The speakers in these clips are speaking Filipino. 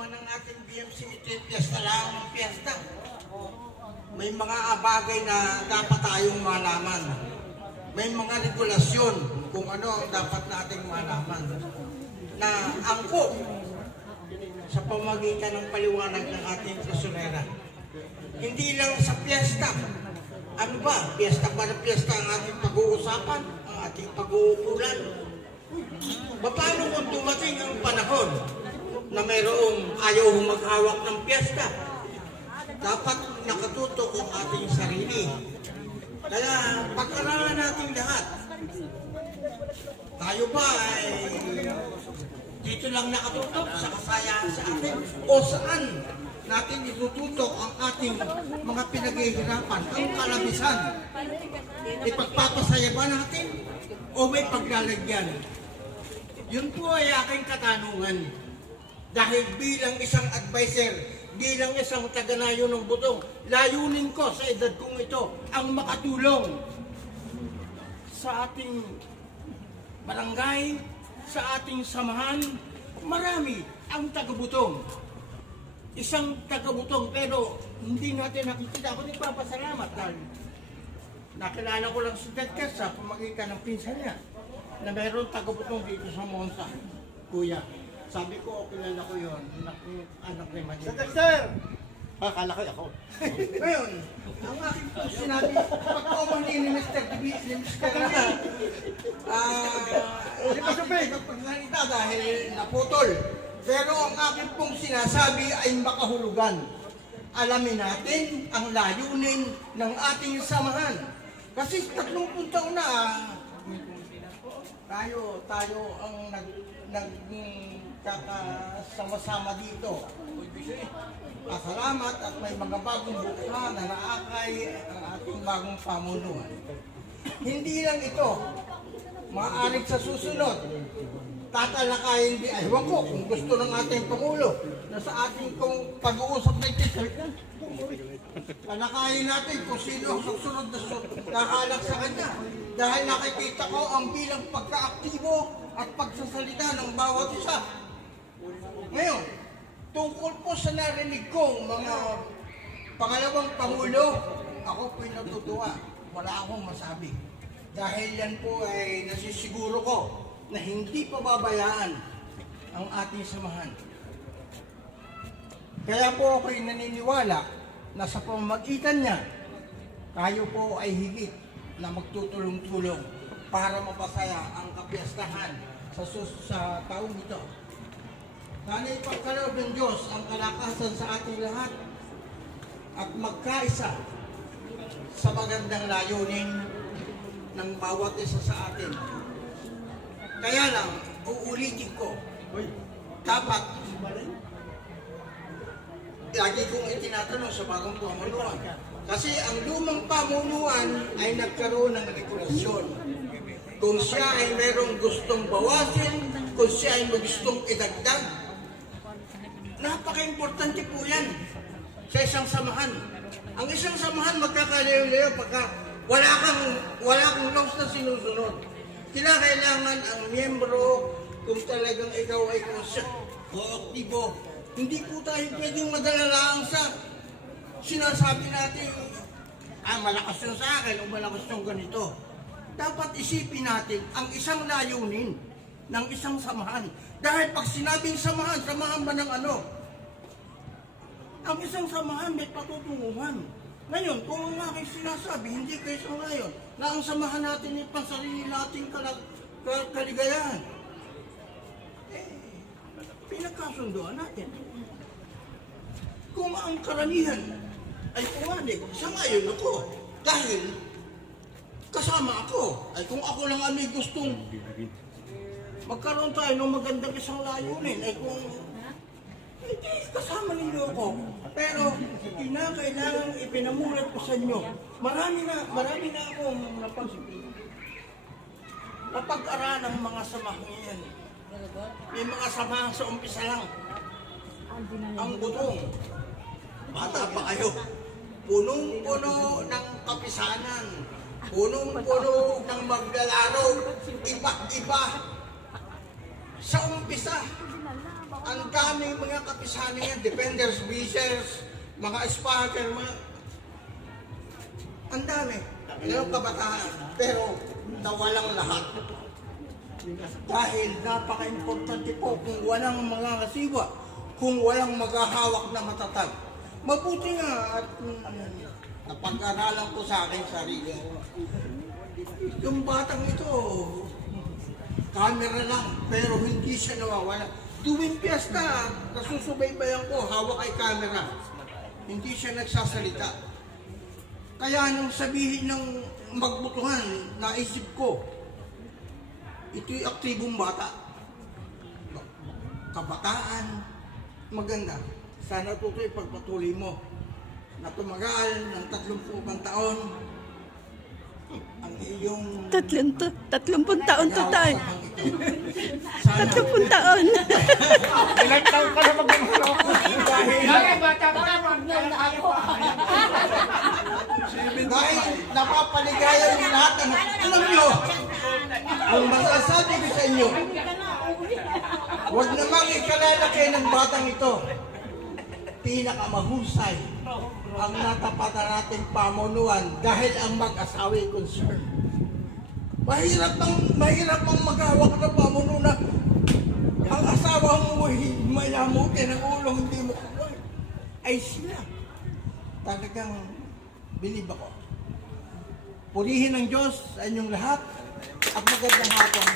naman ng ating BMC Piyesta lang ang piyesta. May mga bagay na dapat tayong malaman. May mga regulasyon kung ano ang dapat nating malaman. Na angkop sa pamagitan ng paliwanag ng ating tresurera. Hindi lang sa piyesta. Ano ba? Piyesta ba na piyesta ang ating pag-uusapan? Ang ating pag-uukulan? Paano kung dumating ang panahon na mayroong ayaw maghawak ng piyesta? Dapat nakatutok ang ating sarili. Kaya pag-aralan natin lahat. Tayo ba ay dito lang nakatutok sa kasayaan sa atin? O saan natin itututok ang ating mga pinaghihirapan, ang kalabisan? Ipagpapasaya ba natin? O may paglalagyan? Yun po ay aking katanungan. Dahil bilang isang advisor, bilang isang taga-nayo ng butong, layunin ko sa edad kong ito ang makatulong sa ating barangay, sa ating samahan. Marami ang taga-butong. Isang taga-butong pero hindi natin nakikita. Ako nagpapasalamat dahil nakilala ko lang si Ted sa pamagitan ng pinsan niya na mayroon taga-butong dito sa Monza. Kuya, sabi ko, kilala ko yun, anak ni Manila. Sir! Akala ko ako. Ngayon, ang aking po sinabi, pagkaumali ni Mr. DB, ni Mr. Hindi pa sabi, pagsalita dahil naputol. Pero ang aking pong sinasabi ay makahulugan. Alamin natin ang layunin ng ating samahan. Kasi 30 taon na, tayo ang nagkakasama-sama dito. Pasalamat at may mga bagong bukla na naakay ang ating bagong pamunuan. Hindi lang ito, maaaring sa susunod, tatalakayin din, ewan ko kung gusto ng ating Pangulo na sa ating kong pag-uusap na ito, talakayin natin kung sino ang susunod na nakalak sa kanya. Dahil nakikita ko ang bilang pagka-aktibo at pagsasalita ng bawat isa. Ngayon, tungkol po sa narinig kong mga pangalawang Pangulo, ako po'y natutuwa. Wala akong masabi. Dahil yan po ay nasisiguro ko na hindi pababayaan ang ating samahan. Kaya po ako'y naniniwala na sa pamamagitan niya, tayo po ay higit na magtutulong-tulong para mapasaya ang kapiyastahan sa taong ito. Sana ipagkaloob ng Diyos ang kalakasan sa ating lahat at magkaisa sa magandang layunin ng bawat isa sa atin. Kaya lang, uulitin ko, dapat lagi kong itinatanong sa bagong pamunuan. Kasi ang lumang pamunuan ay nagkaroon ng regulasyon. Kung siya ay merong gustong bawasin, kung siya ay gustong idagdag, napaka-importante po yan sa isang samahan. Ang isang samahan magkakalayo-layo pagka wala kang laws na sinusunod. Kailangan ang miyembro, kung talagang ikaw ay aktibo, hindi po tayo pwedeng madala sa sinasabi natin, malakas yung sa akin o malakas yung ganito. Dapat isipin natin ang isang layunin ng isang samahan. Dahil pag sinabing samahan, samahan ba ng ano? Ang isang samahan may patutunguhan. Ngayon, kung ang aking sinasabi, hindi kayo sangayon, na ang samahan natin ay pansarili nating kaligayahan. Pinagkasunduan natin. Kung ang karamihan ay pumanig, sangayon ako. Dahil kasama ako. Ay kung ako lang ang may gustong magkaroon tayo ng magandang isang layunin, ay kung hindi, kasama ninyo ako. Pero kailangan ipinamulat ko sa inyo. Marami na akong napag-aralan ng mga samahan yan. May mga samahan sa umpisa lang. Ang butong, bata pa kayo, punong-puno ng kapisanan, punong-puno ng maglalaro, iba't iba. Sa umpisa, Ang daming mga kapisanin yan, defenders, beachers, mga spotter, mga... Ang dami. Ngayon kabataan, pero nawalang lahat. Dahil napaka-importante po kung walang mga kasiwa, kung walang maghahawak na matatag. Mabuti nga at napag-aralan ko sa akin sarili. Yung batang ito, camera lang, pero hindi siya nawawala. Tuwing piyesta, nasusubaybayan ko, hawak ay camera. Hindi siya nagsasalita. Kaya nung sabihin ng magbutuhan, naisip ko, ito'y aktibong bata. Kabataan, maganda. Sana tutoy pagpatuloy mo na tumagal ng 30 taon ang iyong 30 taon to tayo. sana 30 taon. Ilang taon ka na magmamahal ako? dahil napapaligaya yung lahat ng alam nyo, ang masasabi ko sa inyo, huwag namang ikalalaki ng batang ito. Pinakamahusay ang natapatan nating pamunuan dahil ang mag-asawa'y concern. Mahirap ang maghawak ng pamunuan. Ang asawa mo mayamuti ng ulo, hindi mo kuloy. Ay sila. Talagang bilib ako. Purihin ng Diyos sa inyong lahat at magandang hapon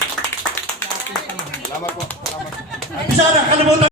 sa ating samahan. Salamat po. Salamat. Sana, kalimutan